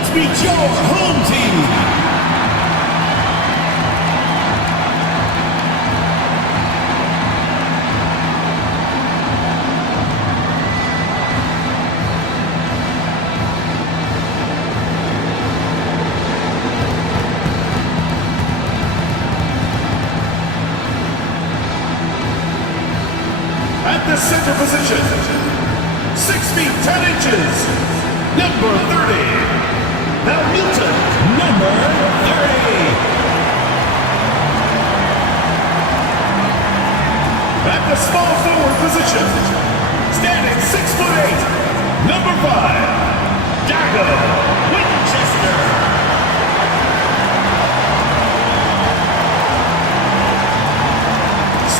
Let's meet your home team. At the center position, 6 feet 10 inches, number 30, Hamilton, number 30. At the small forward position, standing 6'8", number 5, JWHS.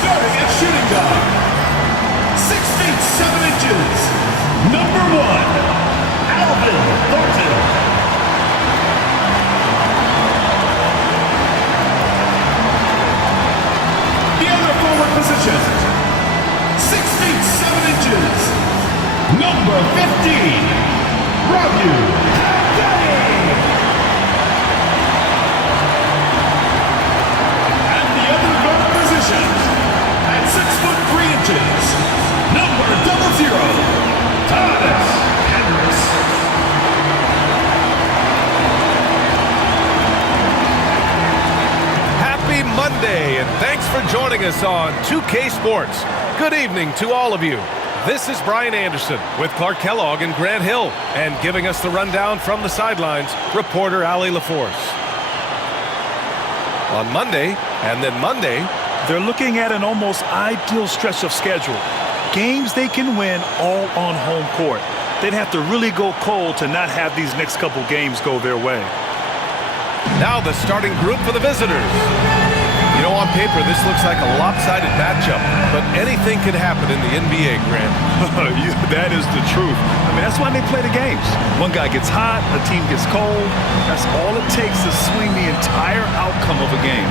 Starting at shooting guard, 6 feet 7 inches, number 1, Alvin Thornton. The other forward position, 6 feet 7 inches, number 15, Ramu Haddadi. And the other guard position, at 6 foot 3 inches, number 00, Thomas Hendricks. Happy Monday, and thanks for joining us on 2K Sports. Good evening to all of you. This is Brian Anderson with Clark Kellogg and Grant Hill, and giving us the rundown from the sidelines, reporter Allie LaForce. On Monday, and then Monday, they're looking at an almost ideal stretch of schedule. Games they can win all on home court. They'd have to really go cold to not have these next couple games go their way. Now the starting group for the visitors. You know, on paper, this looks like a lopsided matchup, but anything can happen in the NBA, Grant. That is the truth. I mean, that's why they play the games. One guy gets hot, a team gets cold. That's all it takes to swing the entire outcome of a game.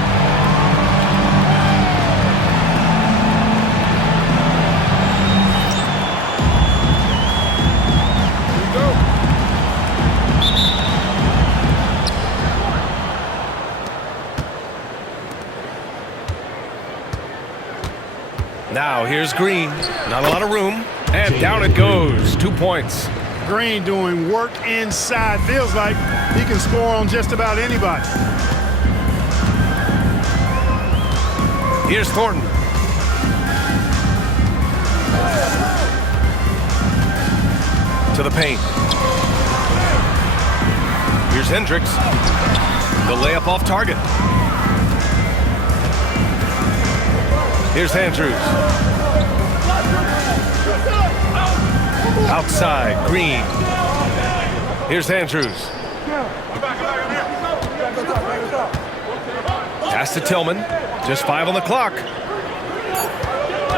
Now here's Green. Not a lot of room. And down it goes. 2 points. Green doing work inside. Feels like he can score on just about anybody. Here's Thornton. To the paint. Here's Hendricks. The layup off target. Here's Andrews. Outside, Green. Here's Andrews. Pass to Tillman. Just 5 on the clock.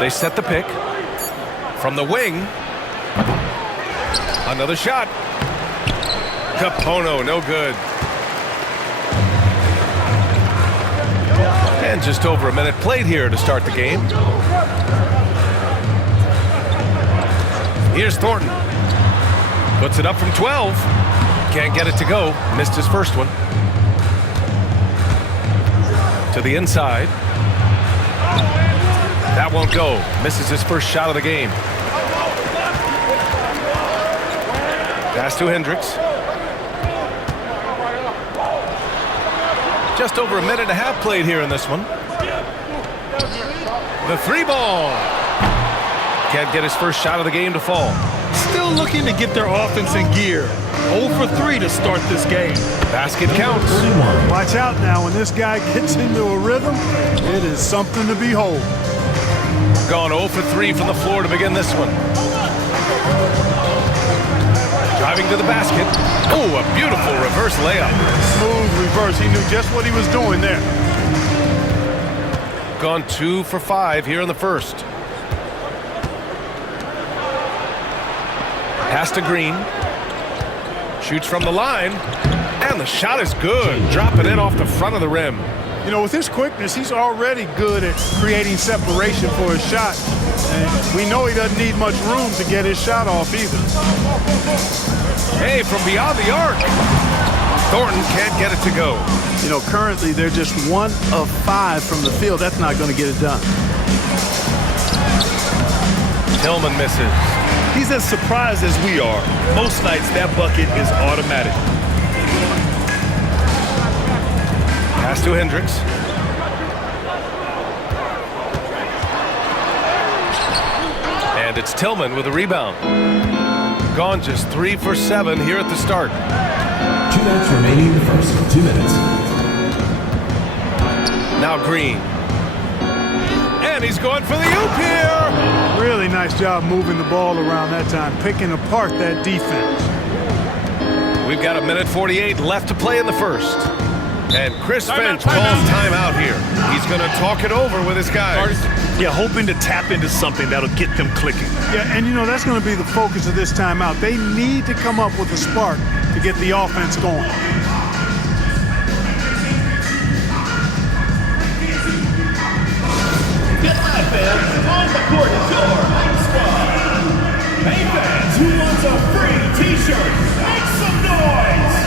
They set the pick. From the wing. Another shot. Capono, no good. And just over a minute played here to start the game. Here's Thornton. Puts it up from 12. Can't get it to go. Missed his first one. To the inside. That won't go. Misses his first shot of the game. Pass to Hendricks. Just over a minute and a half played here in this one. The 3-ball. Can't get his first shot of the game to fall. Still looking to get their offense in gear. 0 for 3 to start this game. Basket counts. Watch out now. When this guy gets into a rhythm, it is something to behold. Gone 0 for 3 from the floor to begin this one. Driving to the basket. Oh, a beautiful reverse layup. Smooth reverse. He knew just what he was doing there. Gone 2 for 5 here in the first. Pass to Green. Shoots from the line. And the shot is good. Dropping in off the front of the rim. You know, with his quickness, he's already good at creating separation for his shot. And we know he doesn't need much room to get his shot off either. Hey, from beyond the arc. Thornton can't get it to go. You know, currently they're just 1 of 5 from the field. That's not going to get it done. Tillman misses. He's as surprised as we are. Most nights that bucket is automatic. Pass to Hendricks. And it's Tillman with a rebound. Gone just 3 for 7 here at the start. 2 minutes remaining in the first. 2 minutes. Now Green. And he's going for the oop here. Really nice job moving the ball around that time, picking apart that defense. We've got 1:48 left to play in the first. And Chris Finch calls timeout here. He's going to talk it over with his guys. Yeah, hoping to tap into something that'll get them clicking. Yeah, and you know, that's going to be the focus of this timeout. They need to come up with a spark to get the offense going. Get live, fans. On the court is your home squad. Hey, fans, who wants a free T-shirt? Make some noise.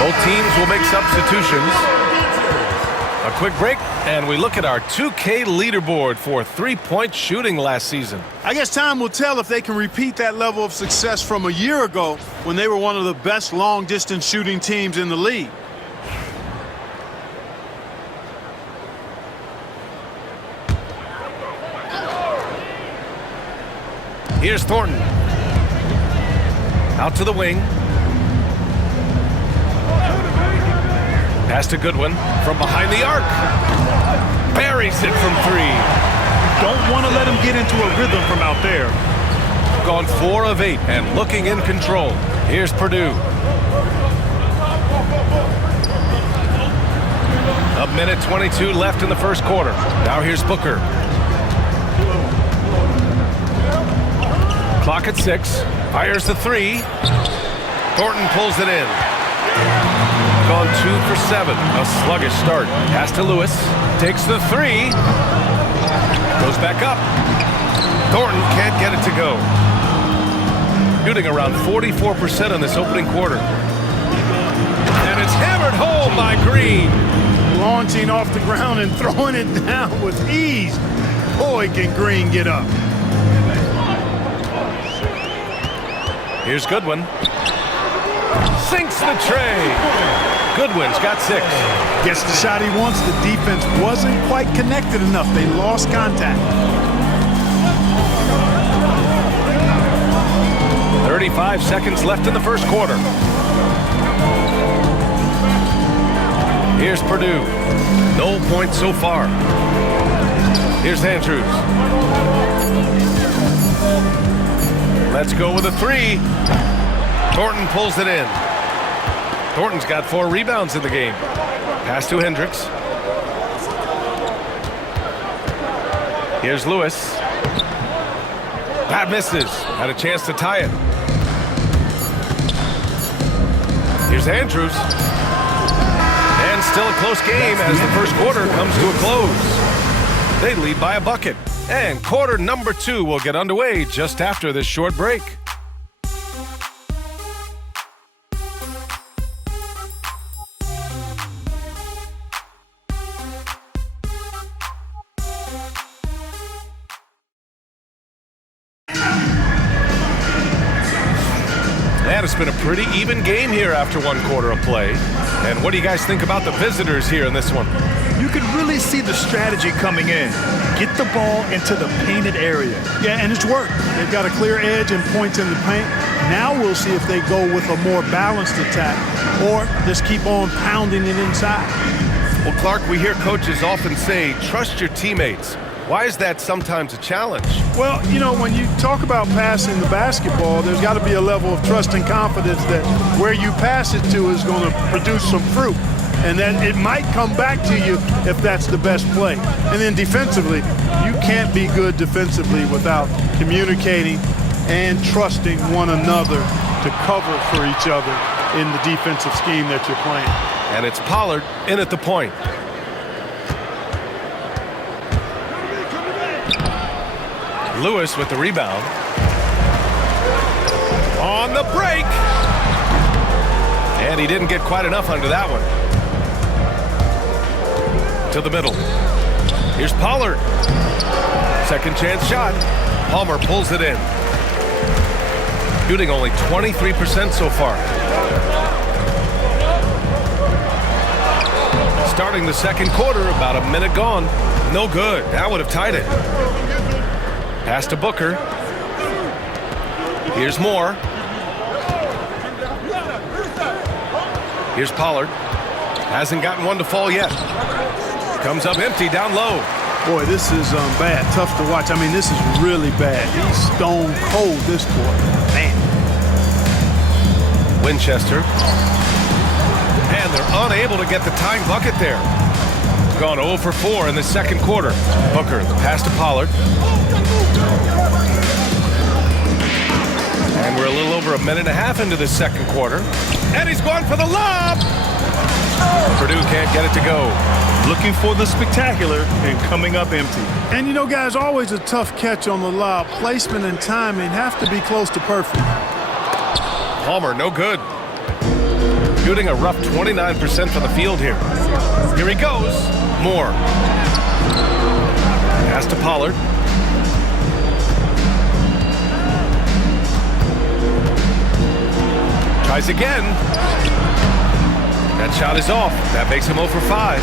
Both teams will make substitutions. A quick break, and we look at our 2K leaderboard for three-point shooting last season. I guess time will tell if they can repeat that level of success from a year ago when they were one of the best long-distance shooting teams in the league. Here's Thornton. Out to the wing. Pass to Goodwin from behind the arc. Buries it from 3. Don't want to let him get into a rhythm from out there. Gone 4 of 8 and looking in control. Here's Purdue. 1:22 left in the first quarter. Now here's Booker. Clock at 6. Fires the 3. Thornton pulls it in. Gone 2 for 7. A sluggish start. Pass to Lewis. Takes the 3. Goes back up. Thornton can't get it to go. Shooting around 44% in this opening quarter. And it's hammered home by Green. Launching off the ground and throwing it down with ease. Boy, can Green get up. Here's Goodwin. Sinks the tray. Goodwin's got 6. Gets the shot he wants. The defense wasn't quite connected enough. They lost contact. 35 seconds left in the first quarter. Here's Purdue. No points so far. Here's Andrews. Let's go with a 3. Thornton pulls it in. Thornton's got 4 rebounds in the game. Pass to Hendricks. Here's Lewis. That misses. Had a chance to tie it. Here's Andrews. And still a close game as the first quarter comes to a close. They lead by a bucket. And quarter number 2 will get underway just after this short break. Man, it's been a pretty even game here after one quarter of play. And what do you guys think about the visitors here in this one? You can really see the strategy coming in. Get the ball into the painted area. Yeah, and it's worked. They've got a clear edge and points in the paint. Now we'll see if they go with a more balanced attack or just keep on pounding it inside. Well, Clark, we hear coaches often say, trust your teammates. Why is that sometimes a challenge? Well, you know, when you talk about passing the basketball, there's got to be a level of trust and confidence that where you pass it to is going to produce some fruit. And then it might come back to you if that's the best play. And then defensively, you can't be good defensively without communicating and trusting one another to cover for each other in the defensive scheme that you're playing. And it's Pollard in at the point. Lewis with the rebound. On the break. And he didn't get quite enough under that one. To the middle. Here's Pollard. Second chance shot. Palmer pulls it in. Shooting only 23% so far. Starting the second quarter, about a minute gone. No good. That would have tied it. Pass to Booker. Here's Moore. Here's Pollard. Hasn't gotten one to fall yet. Comes up empty down low. Boy, this is bad. Tough to watch. I mean, this is really bad. He's stone cold this quarter. Man. Winchester. And they're unable to get the tying bucket there. Gone 0 for 4 in the second quarter. Booker, the pass to Pollard. And we're a little over a minute and a half into the second quarter. And he's going for the lob. Purdue can't get it to go. Looking for the spectacular and coming up empty. And, you know, guys, always a tough catch on the lob. Placement and timing have to be close to perfect. Palmer, no good. Shooting a rough 29% from the field here. Here he goes. Moore. Pass to Pollard. Tries again. That shot is off. That makes him 0 for 5.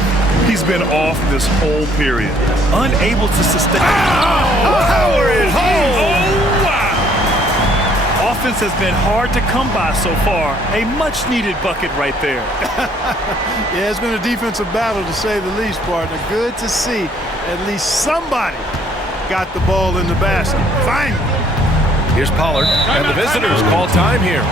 He's been off this whole period. Unable to sustain. Power it home! Oh, wow! Offense has been hard to come by so far. A much-needed bucket right there. Yeah, it's been a defensive battle, to say the least, partner. Good to see at least somebody got the ball in the basket. Finally. Here's Pollard, and the visitors call time here.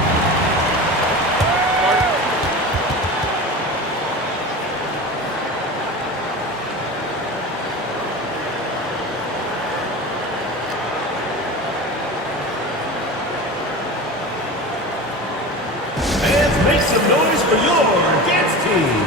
Make some noise for your dance team.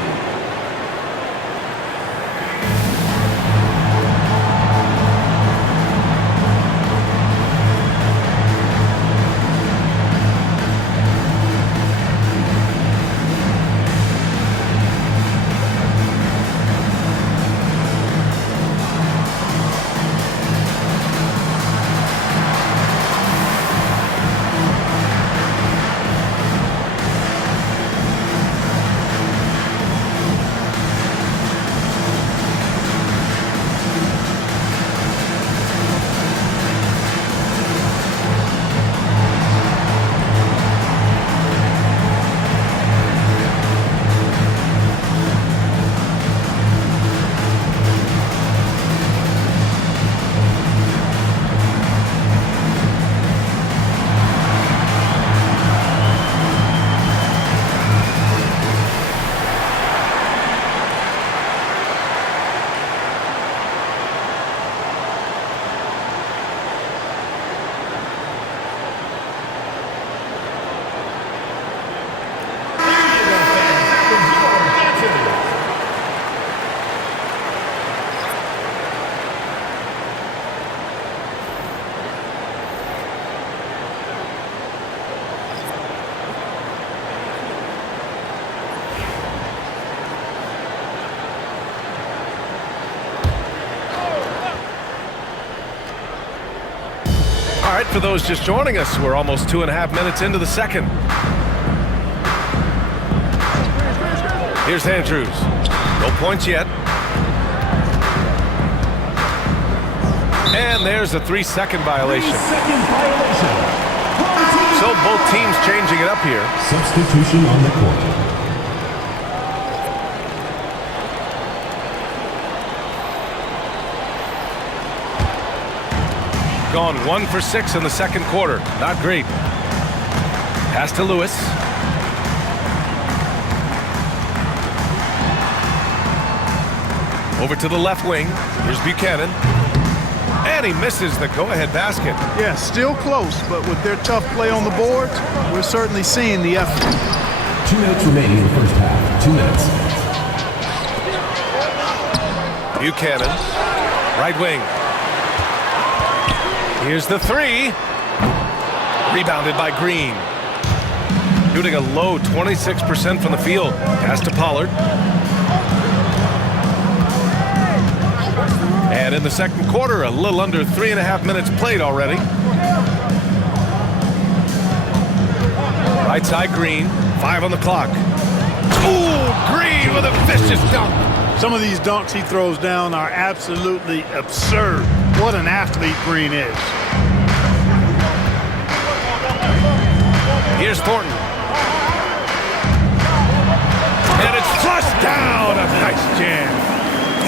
for those just joining us, we're almost 2.5 minutes into the second. Here's Andrews. No points yet. And there's a 3-second violation. 3-second violation. So both teams changing it up here. Substitution on the court. Gone 1 for 6 in the second quarter. Not great. Pass to Lewis. Over to the left wing. Here's Buchanan. And he misses the go-ahead basket. Yeah, still close, but with their tough play on the boards, we're certainly seeing the effort. 2 minutes remaining in the first half. 2 minutes. Buchanan. Right wing. Here's the 3. Rebounded by Green. Shooting a low 26% from the field. Pass to Pollard. And in the second quarter, a little under 3.5 minutes played already. Right side, Green. 5 on the clock. Ooh, Green with a vicious dunk. Some of these dunks he throws down are absolutely absurd. What an athlete Green is. Here's Thornton. And it's flushed down. A nice jam.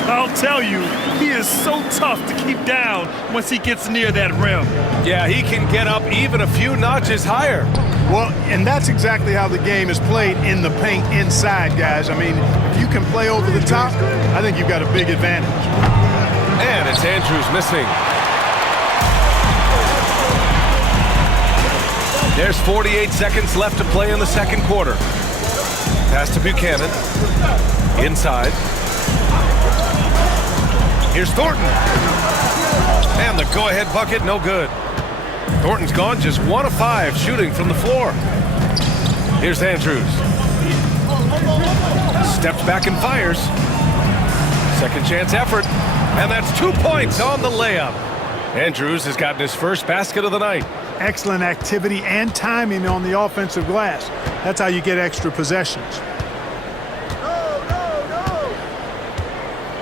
I'll tell you, he is so tough to keep down once he gets near that rim. Yeah, he can get up even a few notches higher. Well, and that's exactly how the game is played in the paint inside, guys. I mean, if you can play over the top, I think you've got a big advantage. And it's Andrews missing. There's 48 seconds left to play in the second quarter. Pass to Buchanan. Inside. Here's Thornton. And the go-ahead bucket, no good. Thornton's gone just 1 of 5 shooting from the floor. Here's Andrews. Steps back and fires. Second chance effort. And that's 2 points on the layup. Andrews has gotten his first basket of the night. Excellent activity and timing on the offensive glass. That's how you get extra possessions.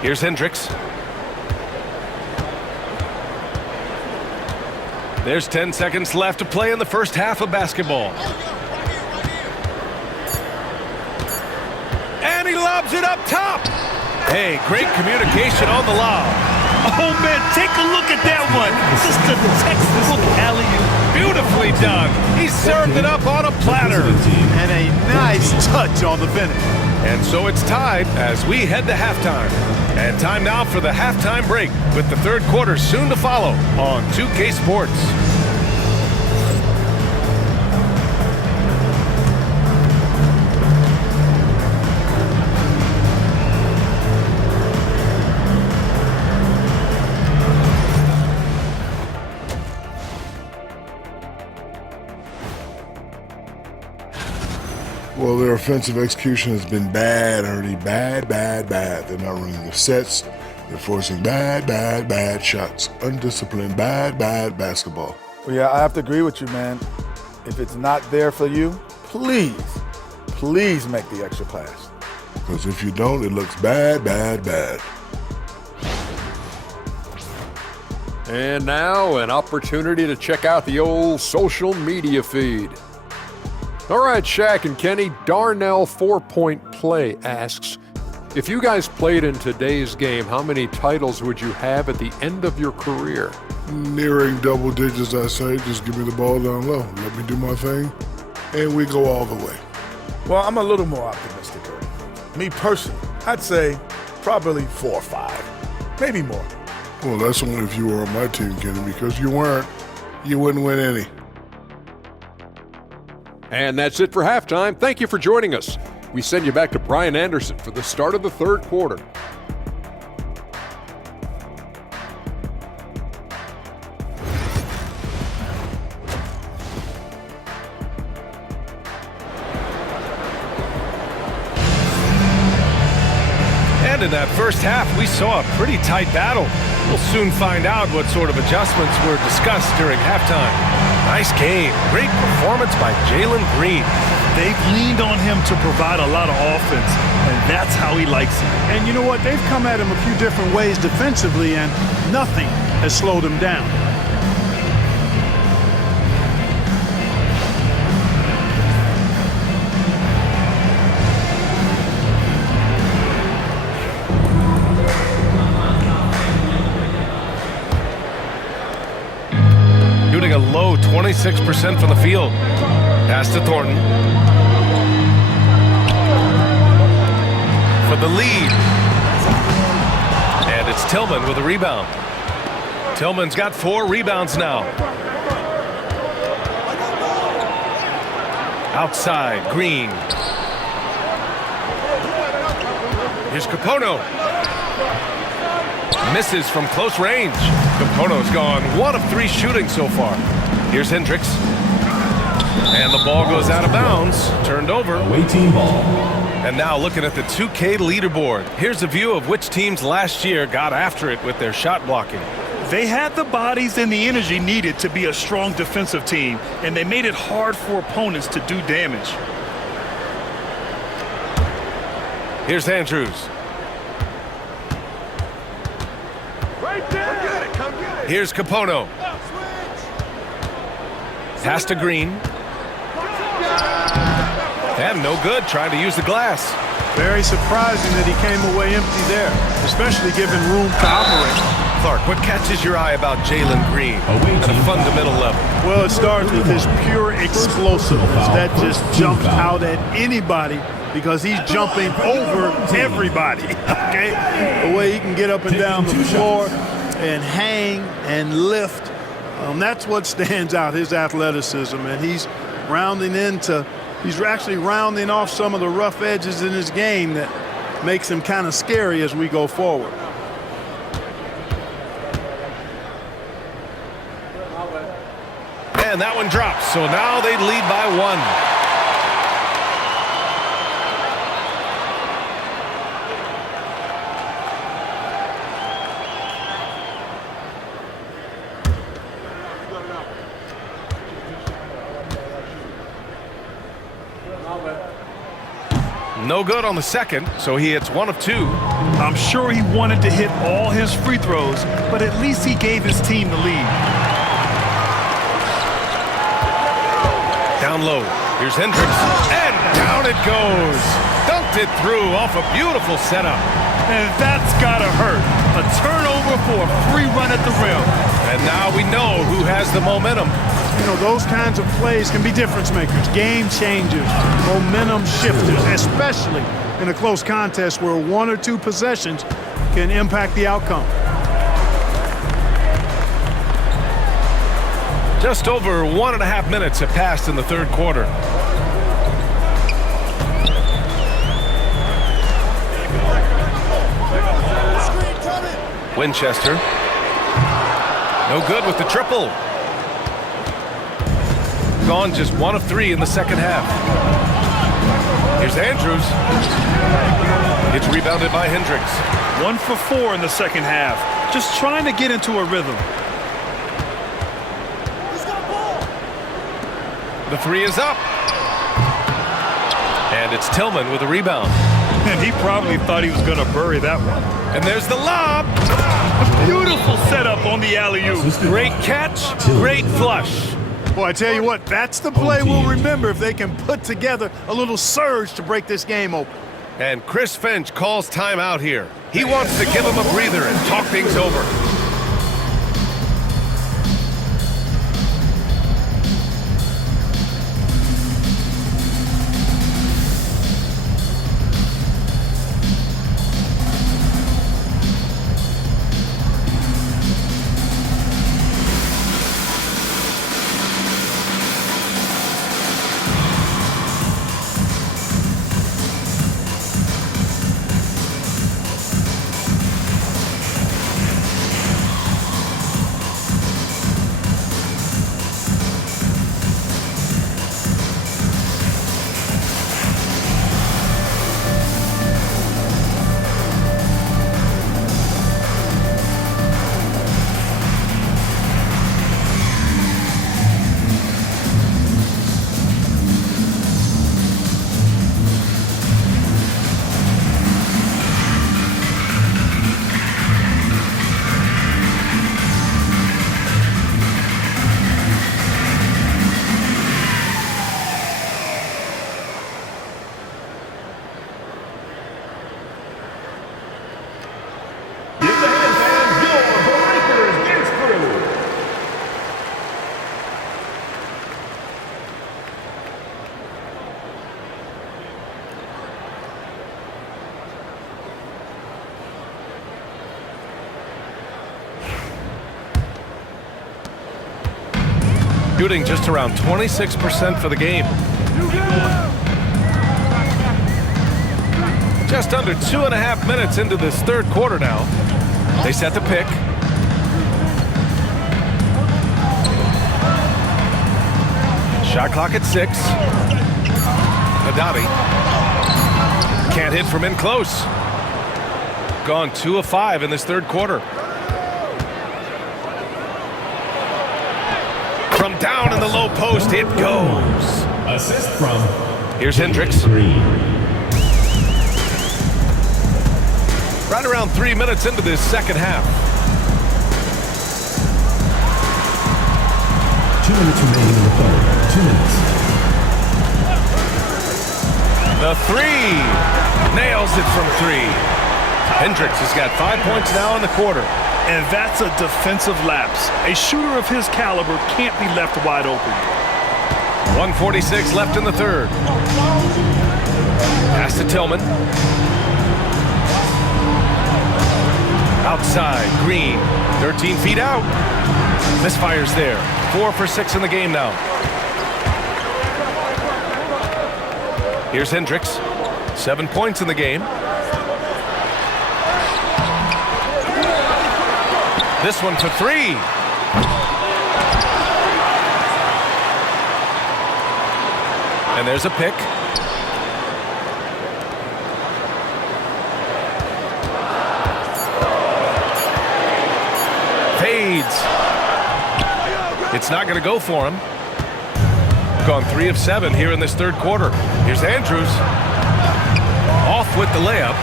Here's Hendricks. There's 10 seconds left to play in the first half of basketball. And he lobs it up top. Hey, great communication on the lob. Oh, man, take a look at that one. Just a textbook alley-oop. Beautifully done. He served it up on a platter. And a nice touch on the finish. And so it's tied as we head to halftime. And time now for the halftime break with the third quarter soon to follow on 2K Sports. Well, their offensive execution has been bad, Ernie. Bad. They're not running the sets. They're forcing bad shots. Undisciplined, bad basketball. Well, yeah, I have to agree with you, man. If it's not there for you, please make the extra pass. Because if you don't, it looks bad. And now an opportunity to check out the old social media feed. All right, Shaq and Kenny, Darnell 4-Point Play asks, if you guys played in today's game, how many titles would you have at the end of your career? Nearing double digits, I say. Just give me the ball down low. Let me do my thing, and we go all the way. Well, I'm a little more optimistic. Me personally, I'd say probably 4 or 5, maybe more. Well, that's only if you were on my team, Kenny, because you weren't, you wouldn't win any. And that's it for halftime. Thank you for joining us. We send you back to Brian Anderson for the start of the third quarter. And in that first half, we saw a pretty tight battle. We'll soon find out what sort of adjustments were discussed during halftime. Nice game. Great performance by Jalen Green. They've leaned on him to provide a lot of offense, and that's how he likes it. And you know what? They've come at him a few different ways defensively, and nothing has slowed him down. Shooting a low 26% from the field. Pass to Thornton. For the lead. And it's Tillman with a rebound. Tillman's got 4 rebounds now. Outside, Green. Here's Capono. Misses from close range. Capono's gone 1 of 3 shooting so far. Here's Hendricks. And the ball goes out of bounds. Turned over. Away team ball. And now looking at the 2K leaderboard. Here's a view of which teams last year got after it with their shot blocking. They had the bodies and the energy needed to be a strong defensive team, and they made it hard for opponents to do damage. Here's Andrews. Here's Capono. Pass to Green. And no good, trying to use the glass. Very surprising that he came away empty there, especially given room to operate. Clark, what catches your eye about Jalen Green at a fundamental level? Well, it starts with his pure explosiveness. That just jumps out at anybody because he's jumping over everybody, okay? The way he can get up and down the floor and hang and lift, that's what stands out, his athleticism. And he's actually rounding off some of the rough edges in his game that makes him kind of scary as we go forward. And that one drops, so now they lead by 1. No good on the second, so he hits 1 of 2. I'm sure he wanted to hit all his free throws, but at least he gave his team the lead. Down low, here's Hendricks, and down it goes. Dunked it through off a beautiful setup. And that's gotta hurt. A turnover for a free run at the rim. And now we know who has the momentum. You know, those kinds of plays can be difference makers, game changers, momentum shifters, especially in a close contest where 1 or 2 possessions can impact the outcome. Just over 1.5 minutes have passed in the third quarter. Winchester. No good with the triple. Gone just 1 of 3 in the second half. Here's Andrews. It's rebounded by Hendricks. 1 for 4 in the second half. Just trying to get into a rhythm. The 3 is up. And it's Tillman with a rebound. And he probably thought he was going to bury that one. And there's the lob. Beautiful setup on the alley-oop. Great catch, great flush. Boy, I tell you what, that's the play we'll remember if they can put together a little surge to break this game open. And Chris Finch calls timeout here. He wants to give him a breather and talk things over. Shooting just around 26% for the game. Just under 2.5 minutes into this third quarter now. They set the pick. Shot clock at 6. Haddadi can't hit from in close. Gone 2 of 5 in this third quarter. From down in the low post, it goes. Assist from. Here's Hendricks. Right around 3 minutes into this second half. 2 minutes remaining in the third. 2 minutes. The three. Nails it from 3. Hendricks has got 5 points now in the quarter. And that's a defensive lapse. A shooter of his caliber can't be left wide open. 1:46 left in the third. Pass to Tillman. Outside, Green, 13 feet out. Misfires there. 4 for 6 in the game now. Here's Hendricks. 7 points in the game. This one for 3. And there's a pick. Fades. It's not going to go for him. Gone 3 of 7 here in this third quarter. Here's Andrews. Off with the layup.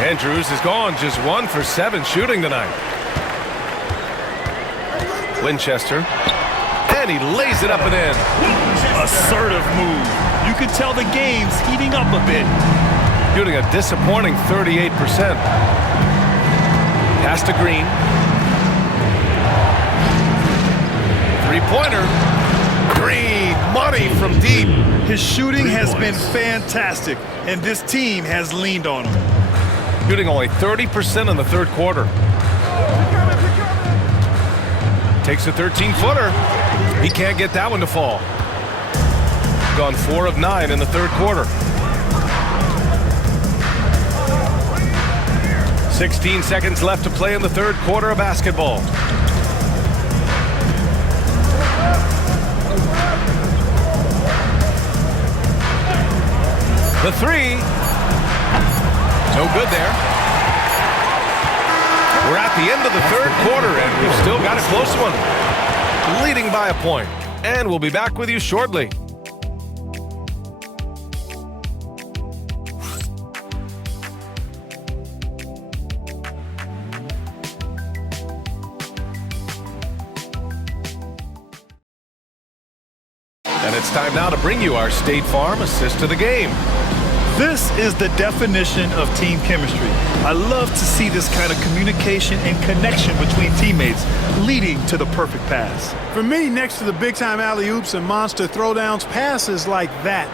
Andrews is gone just 1 for 7 shooting tonight. Winchester. And he lays it up and in. Assertive move. You can tell the game's heating up a bit. Shooting a disappointing 38%. Pass to Green. Three-pointer. Green, money from deep. His shooting has been fantastic, and this team has leaned on him. Shooting only 30% in the third quarter. Takes a 13-footer. He can't get that one to fall. Gone 4 of 9 in the third quarter. 16 seconds left to play in the third quarter of basketball. The 3. No good there. We're at the end of the third quarter, and we've still got a close one. Leading by a point. And we'll be back with you shortly. And it's time now to bring you our State Farm assist to the game. This is the definition of team chemistry. I love to see this kind of communication and connection between teammates leading to the perfect pass. For me, next to the big-time alley-oops and monster throwdowns, passes like that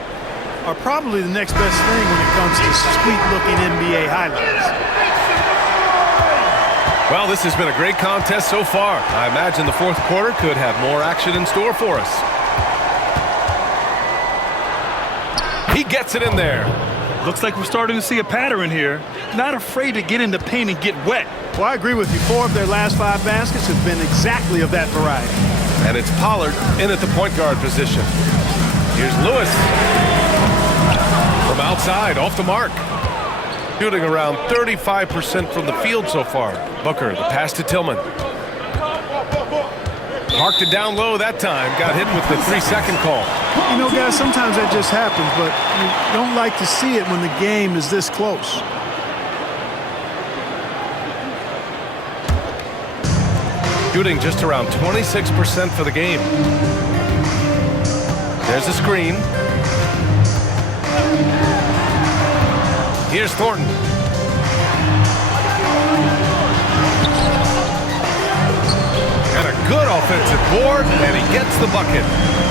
are probably the next best thing when it comes to sweet-looking NBA highlights. Well, this has been a great contest so far. I imagine the fourth quarter could have more action in store for us. He gets it in there. Looks like we're starting to see a pattern here. Not afraid to get in the paint and get wet. Well, I agree with you. 4 of their last 5 baskets have been exactly of that variety. And it's Pollard in at the point guard position. Here's Lewis. From outside, off the mark. Shooting around 35% from the field so far. Booker, the pass to Tillman. Parked it down low that time. Got hit with the 3-second call. You know, guys, sometimes that just happens, but you don't like to see it when the game is this close. Shooting just around 26% for the game. There's a screen. Here's Thornton. And a good offensive board, and he gets the bucket.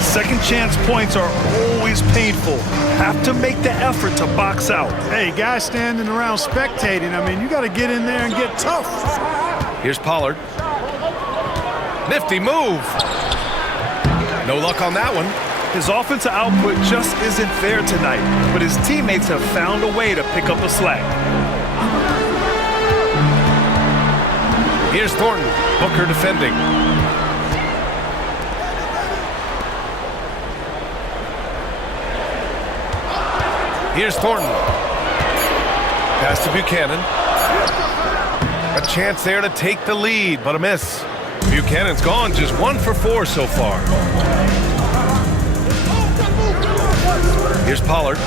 Second chance points are always painful. Have to make the effort to box out. Hey, guys standing around spectating, I mean, you got to get in there and get tough. Here's Pollard. Nifty move. No luck on that one. His offensive output just isn't there tonight, but his teammates have found a way to pick up the slack. Here's Thornton. Booker defending. Here's Thornton. Pass to Buchanan. A chance there to take the lead, but a miss. Buchanan's gone just 1 for 4 so far. Here's Pollard.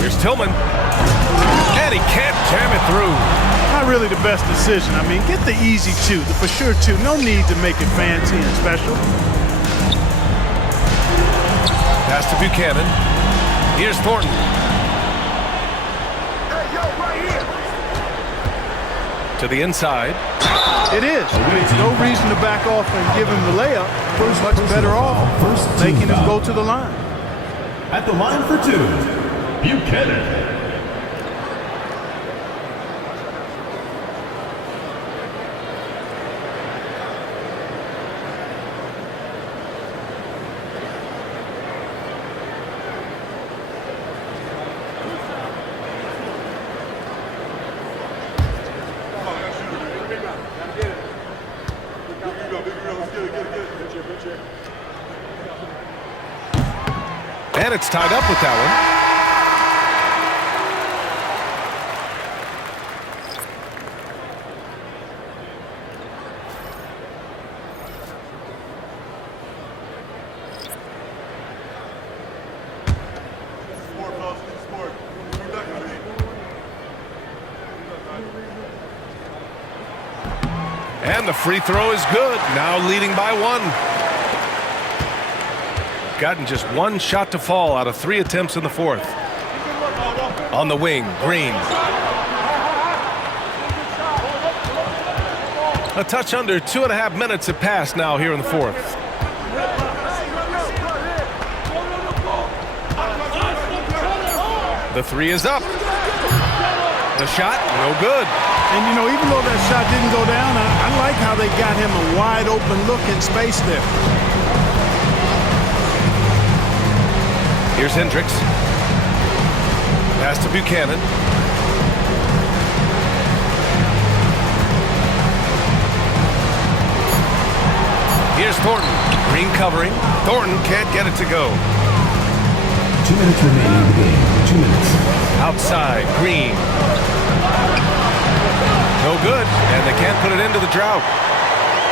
Here's Tillman. And he can't jam it through. Not really the best decision. I mean, get the easy two, the for sure two. No need to make it fancy and special. Pass to Buchanan. Here's Thornton. To the inside. It is. No reason to back off and give him the layup. Much better off making him go to the line. At the line for 2, Buchanan. And it's tied up with that one. And the free throw is good. Now leading by 1. Gotten just 1 shot to fall out of 3 attempts in the 4th. On the wing, Green. A touch under 2.5 minutes have passed now here in the 4th. The 3 is up. The shot, no good. And, you know, even though that shot didn't go down, I like how they got him a wide open look in space there. Here's Hendricks. Pass to Buchanan. Here's Thornton. Green covering. Thornton can't get it to go. 2 minutes remaining in the game. 2 minutes. Outside, Green. No good, and they can't put it into the drought.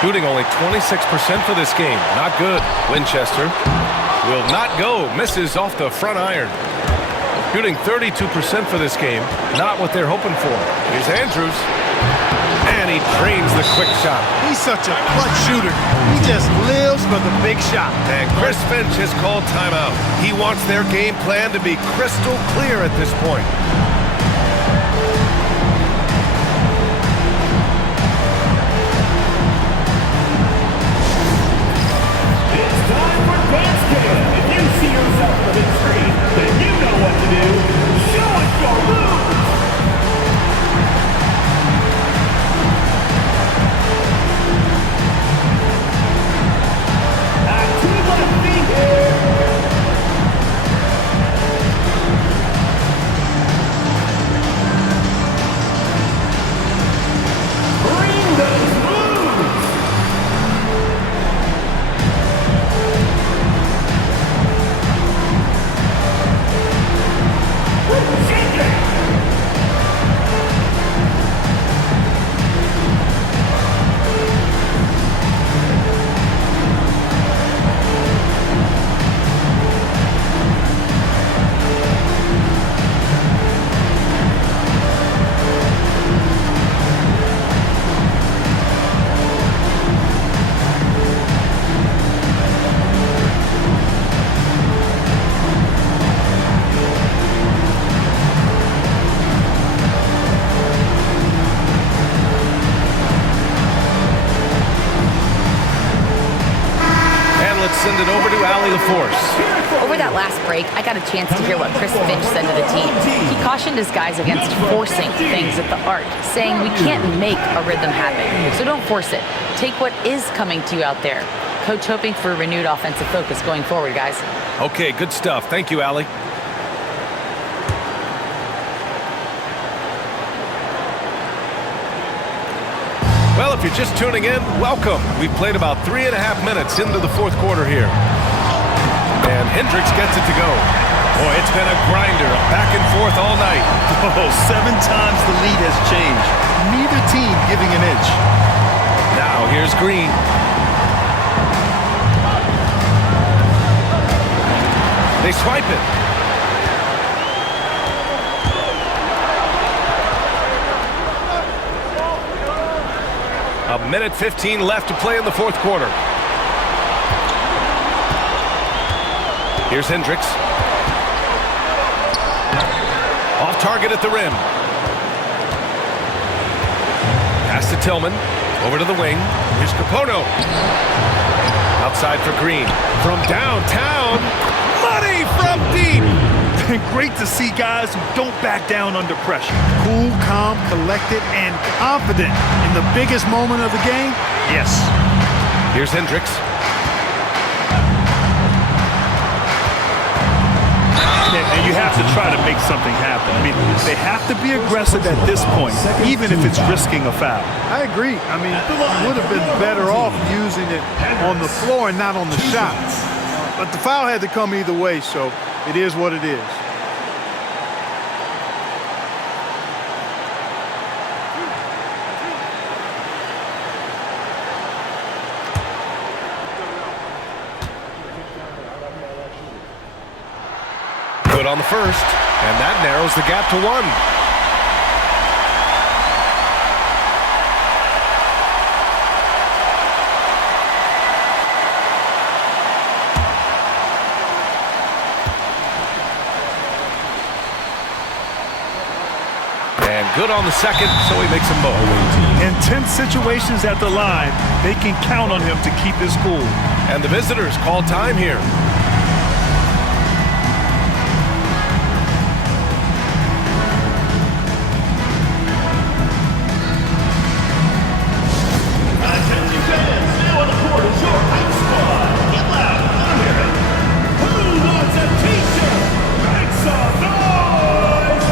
Shooting only 26% for this game. Not good. Winchester will not go. Misses off the front iron. Shooting 32% for this game. Not what they're hoping for. Here's Andrews. And he drains the quick shot. He's such a clutch shooter. He just lives for the big shot. And Chris Finch has called timeout. He wants their game plan to be crystal clear at this point. It's time for basket. If you see yourself on the big screen, then you know what to do. Show us your moves. send it over to Allie LaForce. Over that last break, I got a chance to hear what Chris Finch said to the team. He cautioned his guys against forcing things at the arc, saying we can't make a rhythm happen, so don't force it. Take what is coming to you out there. Coach hoping for a renewed offensive focus going forward, guys. Okay, good stuff. Thank you, Allie. Well, if you're just tuning in, welcome. We've played about 3.5 minutes into the fourth quarter here. And Hendricks gets it to go. Boy, it's been a grinder, back and forth all night. Oh, 7 times the lead has changed. Neither team giving an inch. Now, here's Green. They swipe it. A minute 15 left to play in the fourth quarter. Here's Hendricks. Off target at the rim. Pass to Tillman. Over to the wing. Here's Capono. Outside for Green. From downtown. Money from deep. Great to see guys who don't back down under pressure. Cool, calm, collected, and confident in the biggest moment of the game? Yes. Here's Hendricks. And you have to try to make something happen. I mean, they have to be aggressive at this point, even if it's risking a foul. I agree. I mean, you would have been better off using it on the floor and not on the shot. But the foul had to come either way, so it is what it is. Good on the first, and that narrows the gap to 1. And good on the second, so he makes them both. In tense situations at the line, they can count on him to keep his cool. And the visitors call time here. Attention fans, now on the court is your hype squad. Get loud, let 'em hear it. Who wants a t-shirt? Make some noise!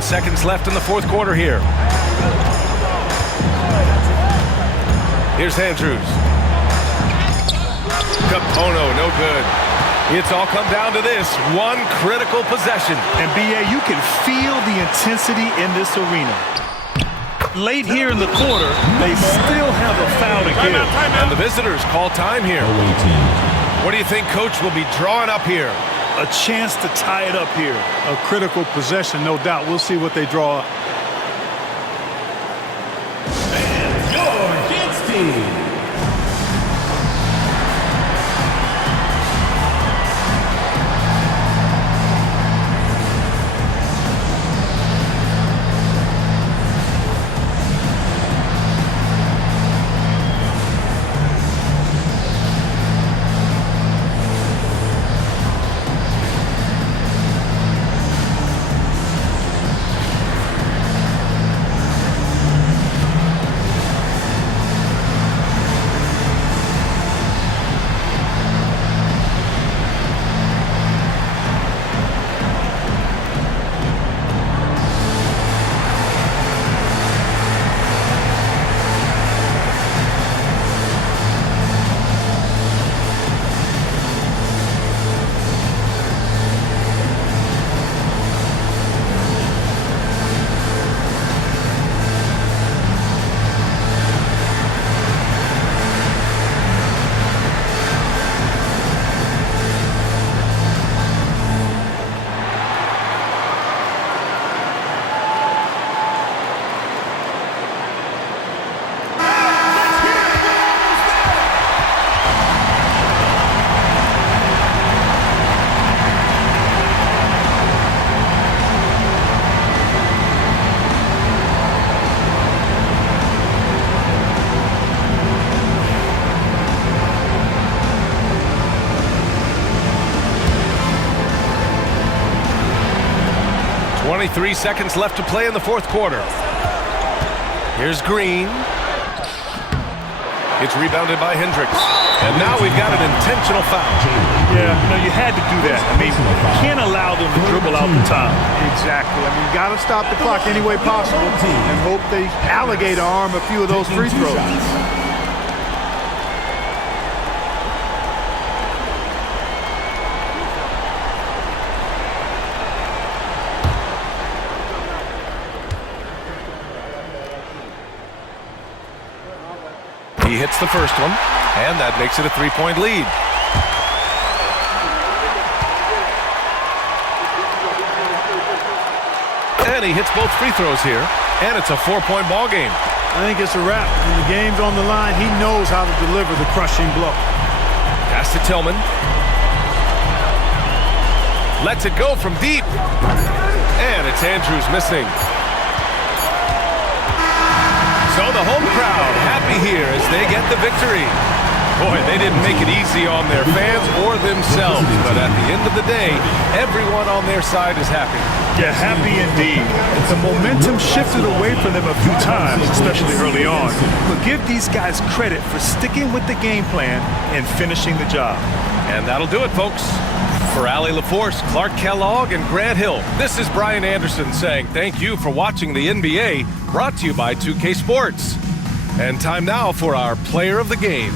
Seconds left in the fourth quarter here. Here's Andrews. Capono, no good. It's all come down to this one critical possession. And B.A., you can feel the intensity in this arena. Late here in the quarter, they still have a foul to give. And the visitors call time here. What do you think Coach will be drawing up here? A chance to tie it up here. A critical possession, no doubt. We'll see what they draw up. And your against team. 3 seconds left to play in the fourth quarter. Here's Green. It's rebounded by Hendricks. And now we've got an intentional foul. Yeah, no, you had to do that. I mean, you can't allow them to dribble out the time. Exactly. I mean, you got to stop the clock any way possible and hope they alligator arm a few of those free throws. He hits the first one, and that makes it a 3-point lead. And he hits both free throws here, and it's a 4-point ball game. I think it's a wrap. When the game's on the line, he knows how to deliver the crushing blow. Pass to Tillman. Lets it go from deep. And it's Andrews missing. So the home crowd happy here as they get the victory. Boy, they didn't make it easy on their fans or themselves, but at the end of the day, everyone on their side is happy. Yeah, happy indeed. The momentum shifted away from them a few times, especially early on. But give these guys credit for sticking with the game plan and finishing the job. And that'll do it, folks. For Allie LaForce, Clark Kellogg, and Grant Hill, this is Brian Anderson saying thank you for watching the NBA, brought to you by 2K Sports. And time now for our player of the game.